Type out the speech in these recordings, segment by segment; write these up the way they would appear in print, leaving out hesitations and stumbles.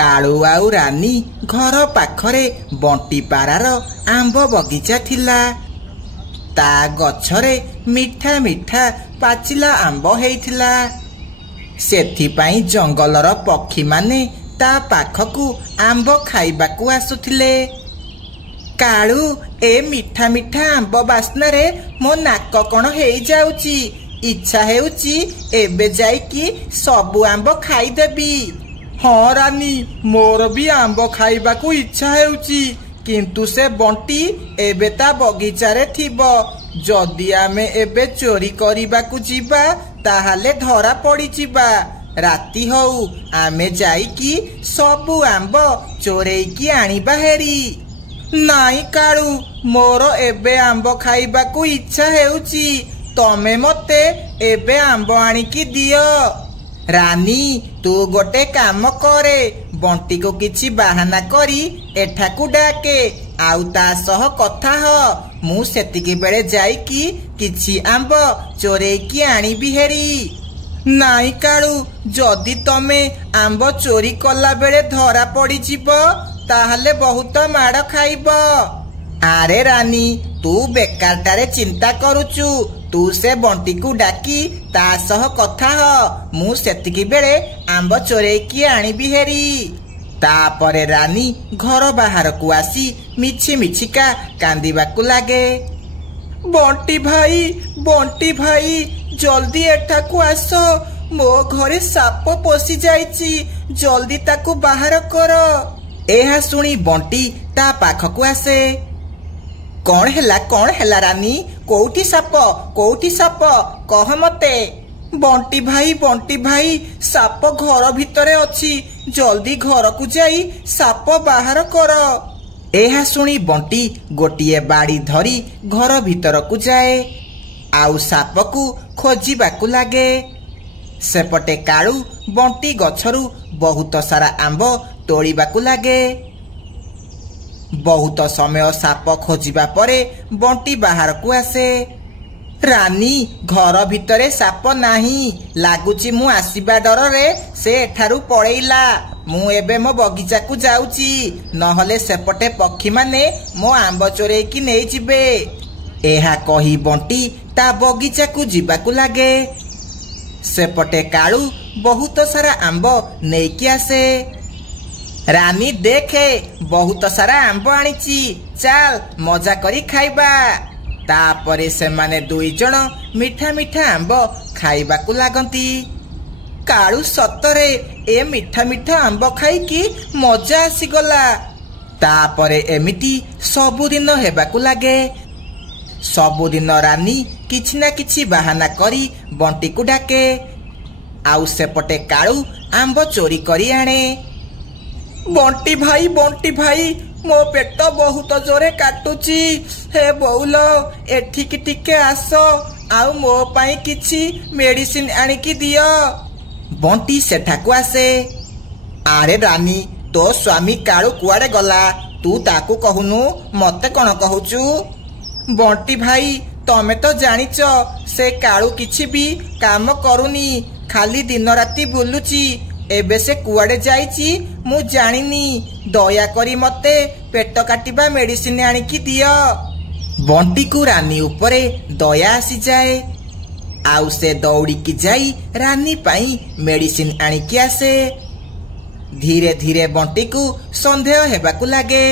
कालू आउ रानी घर पाखरे बंटी पारार आंब बगीचा थिला। ता गछरे मिठा मिठा पाचिला आंब हेइथिला। सेथिपाई जंगलर पक्षी माने ता पाखकु आंब खाइबाकु आसुथिले। कालू ए मिठा मिठा आंब बास्नारे मो नाक कण हेइ जाउची। इच्छा हेउची एबे जाइकी सबु आंब खाइदेबी। हाँ रानी मोर भी आंब खाइबाकु इच्छा हेउची किंतु से बंटी एबे ता बगीचारे थिबो। जदि आमे एबे चोरी करिबाकु जिबा ताहाले धरा पड़ी जिबा। राती हऊ आमे जाइकी सबु आंब चोरेइकी आनिबा हेरी। नाई कालू मोर एबे आंब खाइबाकु इच्छा हेउची तमे मते एबे आंब आनिकी दियो। रानी तू गोटे काम करे बंटी को किछि बाहाना करी एठाकु डाके आउ ता सह कथा हो। मु सेतिकी बेले जाइकी किछि आंब चोरेइकी आनिबी हेरी। नाई कालू जदि तमे आंब चोरी कला बेले धरा पड़ी जिवो ताहले बहुत माड़ खाइब। आरे रानी तू बेकारटारे चिंता करुचु। तू से बंटी को डाकी ता सह कथा हो। मु सेतिकी बेले आंब चोरेइकी आनिबी हेरी। तापरे रानी घर बाहर को आसी मिछि मिछिका कांदिबाकु लागे। बंटी भाई जल्दी एठाकु आस। मो घरे साप पशि जाइछि जल्दी ताकु बाहर कर। एहा सुनी बंटी ता पाखकु आसे। कौन हैला रानी कोउठी साप कह मते। बंटी भाई साप घर भितरे अछि जल्दी घर को जाई साप बाहर कर। एहा सुनी बंटी गोटिए बाड़ी धरी घर भितर को जाए आउ साप को खोजिबाकु लागे। सेपटे कालू बंटी गछरू बहुत सारा आंब तोड़ीबाकु लागे। बहुत समय साप खोजिबा परे बंटी बाहर को आसे। रानी घर भितरे साप नाही लागुची मु आसीबा डररे से एठारू पळेइला। मु एबे मो बगीचा को जाउची नहले सेपटे पक्षी माने मो आंब चोरेइकी नेइ जिबे। एहा कही बंटी ता बगीचा को जिबाकु लागे। सेपटे कालू बहुत सारा आंब नेइकी आसे। रानी देखे बहुत सारा आंब आनिची चाल मजा करी खाइबा। तापरे से माने दुई जण मिठा मिठा आंब खाइबाकु लागंती। कालू सतरे ए मिठा मिठा आंब खाइकी मजा आसीगला। तापरे एमिति सबुदिन हेबाकु लागे। सबुदिन रानी किछि ना किछि बाहाना करी बंटी को डाके आउ सेपटे कालू आंब चोरी करी आणे। बंटी भाई मो पेट बहुत जोरे काटुची। हे बौल एठिकी टिके आस आउ मो पाई किछि मेडिसिन आनिकी दियो। बंटी सेठाकु आसे। आरे रानी तो स्वामी कालू कुआडे गला तू ताकू कहूनु मते कोन कहूचु। बंटी भाई तमे तो जानिच से कालू किछि भी काम करूनी खाली दिन राती बुलुची। एबे से कुआडे जाइची मु जानिनी। दया करी मते पेट काटिबा मेडिसिन आनिकी दियो। बंटी को रानी उपरे दया आसी जाए आउ से दौड़ीकी जाई रानी पाई मेडिसिन आनिकी आसे। धीरे धीरे बंटी को संदेह हेबाकु लागे।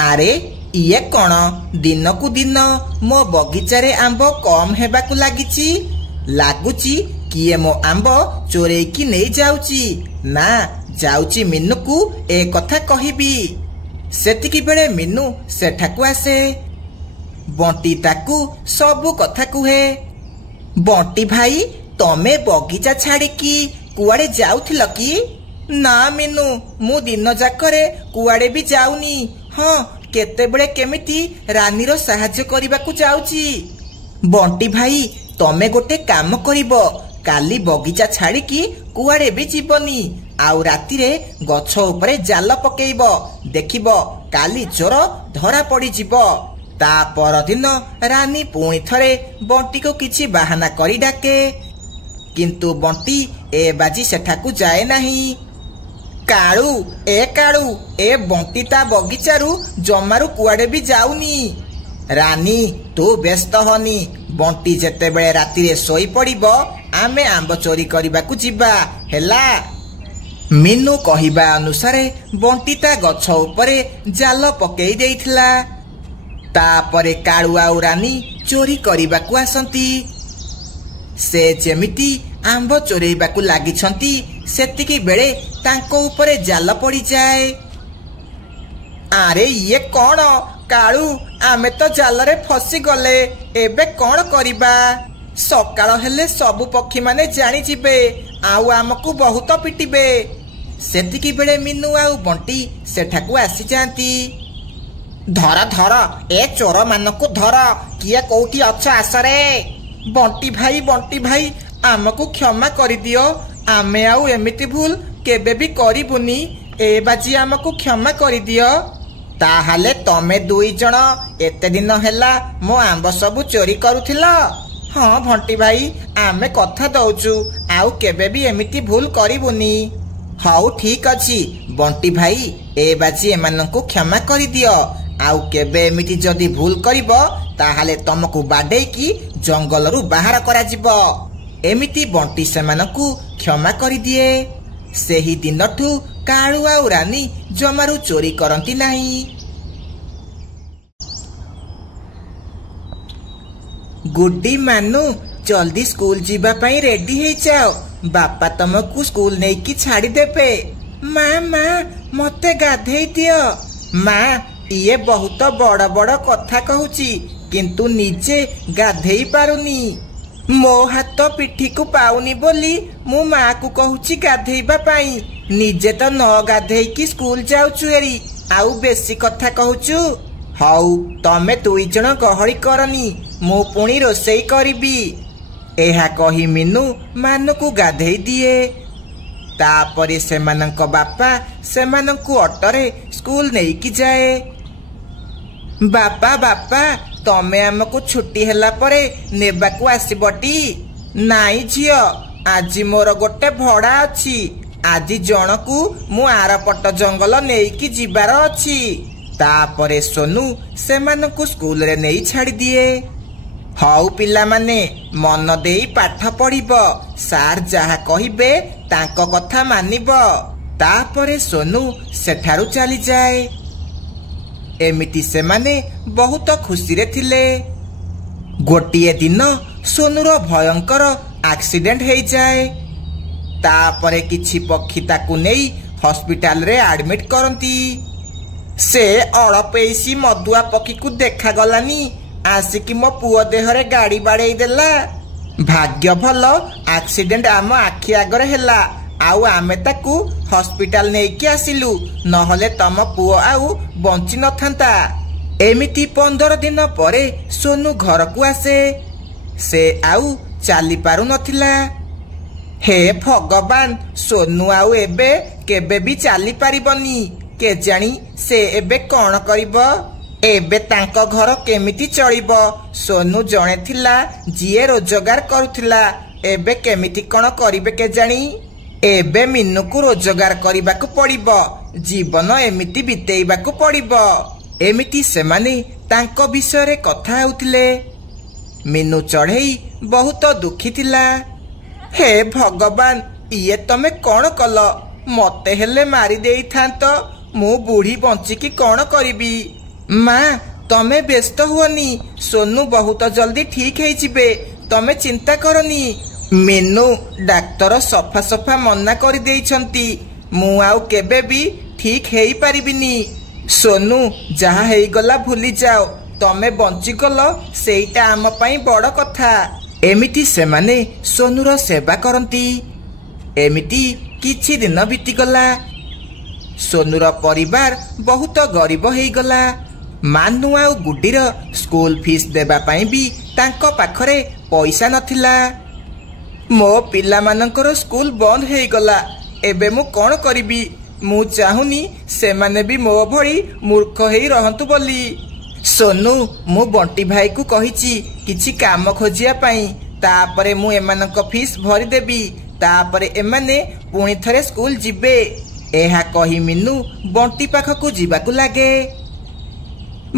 आरे इए कौन दिन को दिन मो बगीचारे आंब कम हेबाकु लागिची। लागुची किए मो आंब चोरेइकी नहीं जाउची ना जाउची मीनू को ए कथा कहिबी। सेतिकी बेले मीनू सेठाकु आसे। बंटी ताकू सबु कथा कुहे। बंटी भाई तमे बगीचा छाड़िकी कुआडे जाउथिल की। ना मीनू मु दिन जाकरे कुआडे भी जाउनी। हाँ केतेबेले केमिति रानीर साहाय्य करिबाकु जाउची। बंटी भाई तमे गोटे काम करिबो काली बगीचा छाड़िकी कुआडे भी जीवनी आउ रातिरे गछ उपरे जाल पकेइबो। देखिबो काली चोर धरा पड़ी जीवो। ता परदिन रानी पुणी थरे बंटी को किछि बाहाना करी डाके किंतु बंटी ए बाजी सेठाकु जाए नाही। କାଳୁ ଏ ବଣ୍ଟି ତା ବଗିଚାରୁ ଜମାରୁ କୁଆଡେ ବି ଯାଉନି। ରାନୀ ତୁ ବ୍ୟସ୍ତ ହନି, ବଣ୍ଟି ଯେତେବେଳେ ରାତିରେ ଶୋଇ ପଡିବ ଆମେ ଆମ୍ବ ଚୋରି କରିବାକୁ ଯିବା ହେଲା। ମିନୁ କହିବା ଅନୁସାରେ ବଣ୍ଟି ତା ଗଛ ଉପରେ ଜାଲ ପକେଇ ଦେଇଥିଲା। ତାପରେ କାଳୁ ଆଉ ରାନୀ ଚୋରି କରିବାକୁ ଆସନ୍ତି। ସେ ଯେମିତି ଆମ୍ବ ଚୋରେଇବାକୁ ଲାଗିଛନ୍ତି ସେତିକି ବେଳେ ତାଙ୍କ ଉପରେ ଜାଲ ପଡିଯାଏ। ଆରେ ଇଏ କଣ କାଳୁ, ଆମେ ତ ଜାଲରେ ଫସିଗଲେ, ଏବେ କଣ କରିବା? ସକାଳ ହେଲେ ସବୁ ପକ୍ଷୀମାନେ ଜାଣିଯିବେ ଆଉ ଆମକୁ ବହୁତ ପିଟିବେ। ସେତିକି ବେଳେ ମିନୁ ଆଉ ବଣ୍ଟି ସେଠାକୁ ଆସିଯାଆନ୍ତି। ଧର ଧର ଏ ଚୋର ମାନଙ୍କୁ ଧର, କିଏ କୋଉଠି ଅଛ ଆସରେ। ବଣ୍ଟି ଭାଇ ଆମକୁ କ୍ଷମା କରିଦିଅ, ଆମେ ଆଉ ଏମିତି ଭୁଲ କେବେ ବି କରିବୁନି, ଏ ବାଜି ଆମକୁ କ୍ଷମା କରିଦିଅ। ତାହେଲେ ତମେ ଦୁଇ ଜଣ ଏତେ ଦିନ ହେଲା ମୋ ଆମ୍ବ ସବୁ ଚୋରି କରୁଥିଲ? ହଁ ବଣ୍ଟି ଭାଇ, ଆମେ କଥା ଦଉଛୁ ଆଉ କେବେ ବି ଏମିତି ଭୁଲ କରିବୁନି। ହଉ ଠିକ ଅଛି ବଣ୍ଟି ଭାଇ, ଏ ବାଜି ଏମାନଙ୍କୁ କ୍ଷମା କରିଦିଅ। ଆଉ କେବେ ଏମିତି ଯଦି ଭୁଲ କରିବ ତାହେଲେ ତମକୁ ବାଡେଇକି ଜଙ୍ଗଲରୁ ବାହାର କରାଯିବ। ଏମିତି ବଣ୍ଟି ସେମାନଙ୍କୁ କ୍ଷମା କରିଦିଏ। ସେହି ଦିନଠୁ କାଳୁ ଆଉ ରାନୀ ଜମାରୁ ଚୋରି କରନ୍ତି ନାହିଁ। ଗୁଡି ମାନୁ, ଜଲ୍ଦି ସ୍କୁଲ ଯିବା ପାଇଁ ରେଡି ହେଇଯାଅ, ବାପା ତମକୁ ସ୍କୁଲ ନେଇକି ଛାଡିଦେବେ। ମା ମତେ ଗାଧେଇ ଦିଅ। ମା ଇଏ ବହୁତ ବଡ ବଡ କଥା କହୁଛି କିନ୍ତୁ ନିଜେ ଗାଧେଇ ପାରୁନି। ମୋ ହାତ ପିଠିକୁ ପାଉନି ବୋଲି ମୁଁ ମାକୁ କହୁଛି ଗାଧେଇବା ପାଇଁ, ନିଜେ ତ ନ ଗାଧେଇକି ସ୍କୁଲ ଯାଉଛୁ ହେରି, ଆଉ ବେଶୀ କଥା କହୁଛୁ। ହଉ ତମେ ଦୁଇ ଜଣ ଗହଳି କରନି, ମୁଁ ପୁଣି ରୋଷେଇ କରିବି। ଏହା କହି ମିନୁ ମାନଙ୍କୁ ଗାଧେଇ ଦିଏ। ତାପରେ ସେମାନଙ୍କ ବାପା ସେମାନଙ୍କୁ ଅଟୋରେ ସ୍କୁଲ ନେଇକି ଯାଏ। ବାପା ତମେ ଆମକୁ ଛୁଟି ହେଲା ପରେ ନେବାକୁ ଆସିବଟି? ନାଇଁ ଝିଅ, ଆଜି ମୋର ଗୋଟେ ଭଡା ଅଛି, ଆଜି ଜଣକୁ ମୁଁ ଆରପଟ ଜଙ୍ଗଲ ନେଇକି ଯିବାର ଅଛି। ତାପରେ ସୋନୁ ସେମାନଙ୍କୁ ସ୍କୁଲରେ ନେଇ ଛାଡିଦିଏ। ହଉ ପିଲାମାନେ, ମନ ଦେଇ ପାଠ ପଢିବ, ସାର୍ ଯାହା କହିବେ ତାଙ୍କ କଥା ମାନିବ। ତାପରେ ସୋନୁ ସେଠାରୁ ଚାଲିଯାଏ। ଏମିତି ସେମାନେ ବହୁତ ଖୁସିରେ ଥିଲେ। ଗୋଟିଏ ଦିନ ସୋନୁର ଭୟଙ୍କର ଆକ୍ସିଡେଣ୍ଟ ହେଇଯାଏ। ତାପରେ କିଛି ପକ୍ଷୀ ତାକୁ ନେଇ ହସ୍ପିଟାଲରେ ଆଡମିଟ କରନ୍ତି। ସେ ଅଳପେଇସି ମଦୁଆ ପକ୍ଷୀକୁ ଦେଖାଗଲାନି, ଆସିକି ମୋ ପୁଅ ଦେହରେ ଗାଡି ବାଡେଇ ଦେଲା। ଭାଗ୍ୟ ଭଲ ଆକ୍ସିଡେଣ୍ଟ ଆମ ଆଖି ଆଗରେ ହେଲା, ଆଉ ଆମେ ତାକୁ ହସ୍ପିଟାଲ ନେଇକି ଆସିଲୁ, ନହେଲେ ତମ ପୁଅ ଆଉ ବଞ୍ଚି ନଥାନ୍ତା। ଏମିତି 15 ଦିନ ପରେ ସୋନୁ ଘରକୁ ଆସେ। ସେ ଆଉ ଚାଲି ପାରୁନଥିଲା। ହେ ଭଗବାନ, ସୋନୁ ଆଉ ଏବେ କେବେ ବି ଚାଲି ପାରିବନି। କେଜାଣି ସେ ଏବେ କଣ କରିବ? ଏବେ ତାଙ୍କ ଘର କେମିତି ଚଳିବ? ସୋନୁ ଜଣେ ଥିଲା ଯିଏ ରୋଜଗାର କରୁଥିଲା, ଏବେ କେମିତି କଣ କରିବେ କେଜାଣି? ଏବେ ମିନୁକୁ ରୋଜଗାର କରିବାକୁ ପଡିବ, ଜୀବନ ଏମିତି ବିତେଇବାକୁ ପଡିବ। ଏମିତି ସେମାନେ ତାଙ୍କ ବିଷୟରେ କଥା ହେଉଥିଲେ। ମିନୁ ଚଢେଇ ବହୁତ ଦୁଃଖୀ ଥିଲା। ହେ ଭଗବାନ, ଇଏ ତମେ କଣ କଲ? ମତେ ହେଲେ ମାରି ଦେଇଥାନ୍ତ, ମୁଁ ବୁଢୀ ବଞ୍ଚିକି କଣ କରିବି? ମା ତମେ ବ୍ୟସ୍ତ ହୁଅନି, ସୋନୁ ବହୁତ ଜଲ୍ଦି ଠିକ ହେଇଯିବେ, ତମେ ଚିନ୍ତା କରନି। ମିନୁ ଡାକ୍ତର ସଫା ମନା କରିଦେଇଛନ୍ତି, ମୁଁ ଆଉ କେବେ ବି ଠିକ ହେଇପାରିବିନି। ସୋନୁ ଯାହା ହେଇଗଲା ଭୁଲି ଯାଅ, ତମେ ବଞ୍ଚିଗଲ ସେଇଟା ଆମ ପାଇଁ ବଡ କଥା। ଏମିତି ସେମାନେ ସୋନୁର ସେବା କରନ୍ତି। ଏମିତି କିଛି ଦିନ ବିତିଗଲା। ସୋନୁର ପରିବାର ବହୁତ ଗରିବ ହେଇଗଲା। ମାନୁ ଆଉ ଗୁଡିର ସ୍କୁଲ ଫିସ୍ ଦେବା ପାଇଁ ବି ତାଙ୍କ ପାଖରେ ପଇସା ନଥିଲା। ମୋ ପିଲାମାନଙ୍କର ସ୍କୁଲ ବନ୍ଦ ହେଇଗଲା, ଏବେ ମୁଁ କଣ କରିବି? ମୁଁ ଚାହୁଁନି ସେମାନେ ବି ମୋ ଭଳି ମୂର୍ଖ ହେଇ ରହନ୍ତୁ ବୋଲି। ସୋନୁ, ମୁଁ ବଣ୍ଟି ଭାଇକୁ କହିଛି କିଛି କାମ ଖୋଜିବା ପାଇଁ, ତାପରେ ମୁଁ ଏମାନଙ୍କ ଫିସ୍ ଭରିଦେବି, ତାପରେ ଏମାନେ ପୁଣି ଥରେ ସ୍କୁଲ ଯିବେ। ଏହା କହି ମିନୁ ବଣ୍ଟି ପାଖକୁ ଯିବାକୁ ଲାଗେ।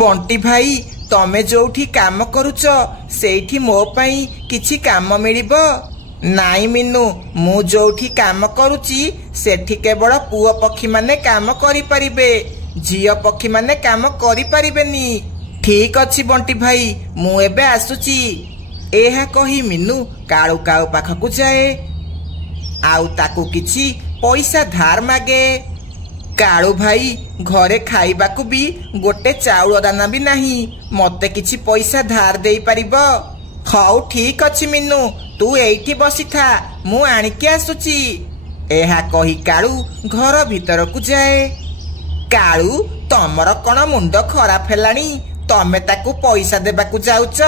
ବଣ୍ଟି ଭାଇ, ତମେ ଯୋଉଠି କାମ କରୁଛ ସେଇଠି ମୋ ପାଇଁ କିଛି କାମ ମିଳିବ? ନାଇଁ ମିନୁ, ମୁଁ ଯୋଉଠି କାମ କରୁଛି ସେଠି କେବଳ ପୁଅ ପକ୍ଷୀମାନେ କାମ କରିପାରିବେ, ଝିଅ ପକ୍ଷୀମାନେ କାମ କରିପାରିବେନି। ଠିକ ଅଛି ବଣ୍ଟି ଭାଇ, ମୁଁ ଏବେ ଆସୁଛି। ଏହା କହି ମିନୁ କାଳୁ କାଉ ପାଖକୁ ଯାଏ ଆଉ ତାକୁ କିଛି ପଇସା ଧାର ମାଗେ। କାଳୁ ଭାଇ, ଘରେ ଖାଇବାକୁ ବି ଗୋଟେ ଚାଉଳ ଦାନା ବି ନାହିଁ, ମତେ କିଛି ପଇସା ଧାର ଦେଇପାରିବ? ହଉ ଠିକ ଅଛି ମିନୁ, ତୁ ଏଇଠି ବସିଥା, ମୁଁ ଆଣିକି ଆସୁଛି। ଏହା କହି କାଳୁ ଘର ଭିତରକୁ ଯାଏ। କାଳୁ, ତମର କଣ ମୁଣ୍ଡ ଖରାପ ହେଲାଣି? ତମେ ତାକୁ ପଇସା ଦେବାକୁ ଯାଉଛ?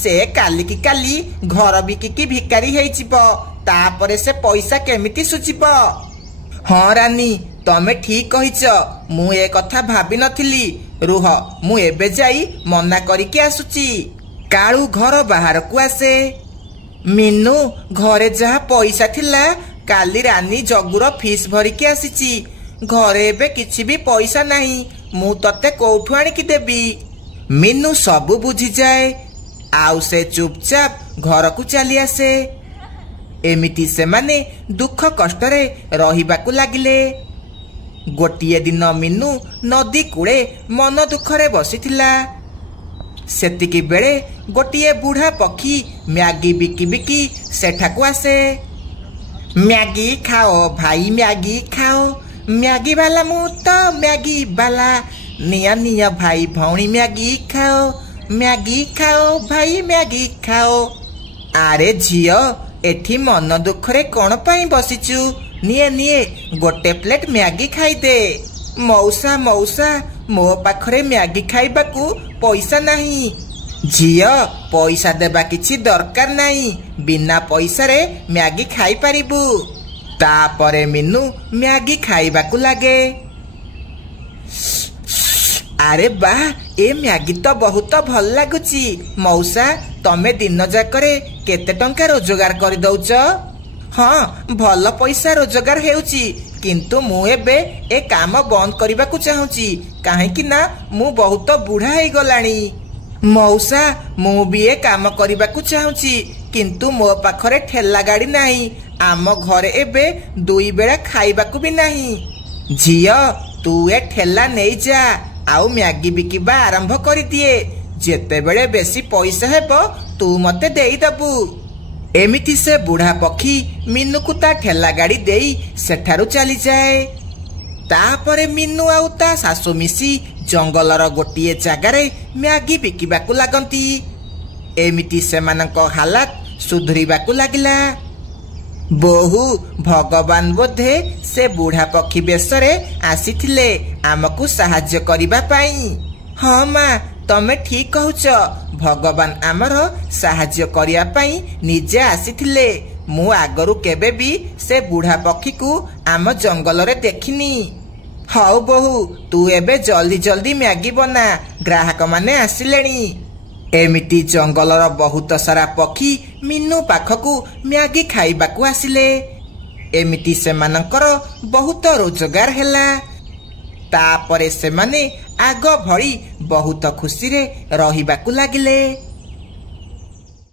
ସେ କାଲିକି କାଲି ଘର ବିକିକି ଭିକାରୀ ହେଇଯିବ, ତାପରେ ସେ ପଇସା କେମିତି ସୁଝିବ? ହଁ ରାନୀ, ତମେ ଠିକ କହିଛ, ମୁଁ ଏ କଥା ଭାବିନଥିଲି। ରୁହ, ମୁଁ ଏବେ ଯାଇ ମନା କରିକି ଆସୁଛି। କାଳୁ ଘର ବାହାରକୁ ଆସେ। ମିନୁ, ଘରେ ଯାହା ପଇସା ଥିଲା କାଲି ରାନୀ ଜଗୁର ଫିସ୍ ଭରିକି ଆସିଛି। ଘରେ ଏବେ କିଛି ବି ପଇସା ନାହିଁ, ମୁଁ ତତେ କୋଉଠୁ ଆଣିକି ଦେବି? ମିନୁ ସବୁ ବୁଝିଯାଏ ଆଉ ସେ ଚୁପଚାପ ଘରକୁ ଚାଲି ଆସେ। ଏମିତି ସେମାନେ ଦୁଃଖ କଷ୍ଟରେ ରହିବାକୁ ଲାଗିଲେ। ଗୋଟିଏ ଦିନ ମିନୁ ନଦୀ କୂଳେ ମନ ଦୁଃଖରେ ବସିଥିଲା। ସେତିକି ବେଳେ ଗୋଟିଏ ବୁଢା ପକ୍ଷୀ ମ୍ୟାଗି ବିକି ବିକି ସେଠାକୁ ଆସେ। ମ୍ୟାଗି ଖାଅ ଭାଇ, ମ୍ୟାଗି ଖାଅ, ମ୍ୟାଗି ବାଲା ମୁଁ ତ ମ୍ୟାଗି ବାଲା, ନିଅ ନିଅ ଭାଇ ଭଉଣୀ ମ୍ୟାଗି ଖାଅ, ମ୍ୟାଗି ଖାଅ ଭାଇ, ମ୍ୟାଗି ଖାଅ। ଆରେ ଝିଅ, ଏଠି ମନ ଦୁଃଖରେ କଣ ପାଇଁ ବସିଛୁ? ନିଏ ନିଏ, ଗୋଟେ ପ୍ଲେଟ ମ୍ୟାଗି ଖାଇଦେ। ମଉସା ମଉସା, ମୋ ପାଖରେ ମ୍ୟାଗି ଖାଇବାକୁ ପଇସା ନାହିଁ। ଝିଅ, ପଇସା ଦେବା କିଛି ଦରକାର ନାହିଁ, ବିନା ପଇସାରେ ମ୍ୟାଗି ଖାଇପାରିବୁ। ତାପରେ ମିନୁ ମ୍ୟାଗି ଖାଇବାକୁ ଲାଗେ। ଆରେ ବାଃ, ଏ ମ୍ୟାଗି ତ ବହୁତ ଭଲ ଲାଗୁଛି। ମଉସା, ତମେ ଦିନ ଯାକରେ କେତେ ଟଙ୍କା ରୋଜଗାର କରିଦଉଛ? ହଁ, ଭଲ ପଇସା ରୋଜଗାର ହେଉଛି, କିନ୍ତୁ ମୁଁ ଏବେ ଏ କାମ ବନ୍ଦ କରିବାକୁ ଚାହୁଁଛି, କାହିଁକି ନା ମୁଁ ବହୁତ ବୁଢା ହେଇଗଲାଣି। ମଉସା, ମୁଁ ବି ଏ କାମ କରିବାକୁ ଚାହୁଁଛି, କିନ୍ତୁ ମୋ ପାଖରେ ଠେଲା ଗାଡି ନାହିଁ, ଆମ ଘରେ ଏବେ 2 ବେଳା ଖାଇବାକୁ ବି ନାହିଁ। ଝିଅ, ତୁ ଏ ଠେଲା ନେଇଯା ଆଉ ମ୍ୟାଗି ବିକିବା ଆରମ୍ଭ କରିଦିଏ। ଯେତେବେଳେ ବେଶୀ ପଇସା ହେବ ତୁ ମତେ ଦେଇଦବୁ। ଏମିତି ସେ ବୁଢା ପକ୍ଷୀ ମିନୁକୁ ତା ଠେଲା ଗାଡି ଦେଇ ସେଠାରୁ ଚାଲିଯାଏ। ତାପରେ ମିନୁ ଆଉ ତା ଶାଶୁ ମିଶି ଜଙ୍ଗଲର ଗୋଟିଏ ଜାଗାରେ ମ୍ୟାଗି ବିକିବାକୁ ଲାଗନ୍ତି। ଏମିତି ସେମାନଙ୍କ ହାଲାତ ସୁଧୁରିବାକୁ ଲାଗିଲା। ବୋହୁ, ଭଗବାନ ବୋଧେ ସେ ବୁଢା ପକ୍ଷୀ ବେଶରେ ଆସିଥିଲେ ଆମକୁ ସାହାଯ୍ୟ କରିବା ପାଇଁ। ହଁ ମା, ତମେ ଠିକ କହୁଛ, ଭଗବାନ ଆମର ସାହାଯ୍ୟ କରିବା ପାଇଁ ନିଜେ ଆସିଥିଲେ। ମୁଁ ଆଗରୁ କେବେ ବି ସେ ବୁଢା ପକ୍ଷୀକୁ ଆମ ଜଙ୍ଗଲରେ ଦେଖିନି। ହଉ ବୋହୁ, ତୁ ଏବେ ଜଲ୍ଦି ଜଲ୍ଦି ମ୍ୟାଗି ବନା, ଗ୍ରାହକ ମାନେ ଆସିଲେଣି। ଏମିତି ଜଙ୍ଗଲର ବହୁତ ସାରା ପକ୍ଷୀ ମିନୁ ପାଖକୁ ମ୍ୟାଗି ଖାଇବାକୁ ଆସିଲେ। ଏମିତି ସେମାନଙ୍କର ବହୁତ ରୋଜଗାର ହେଲା। ତାପରେ ସେମାନେ ଆଗ ଭଳି ବହୁତ ଖୁସିରେ ରହିବାକୁ ଲାଗିଲେ।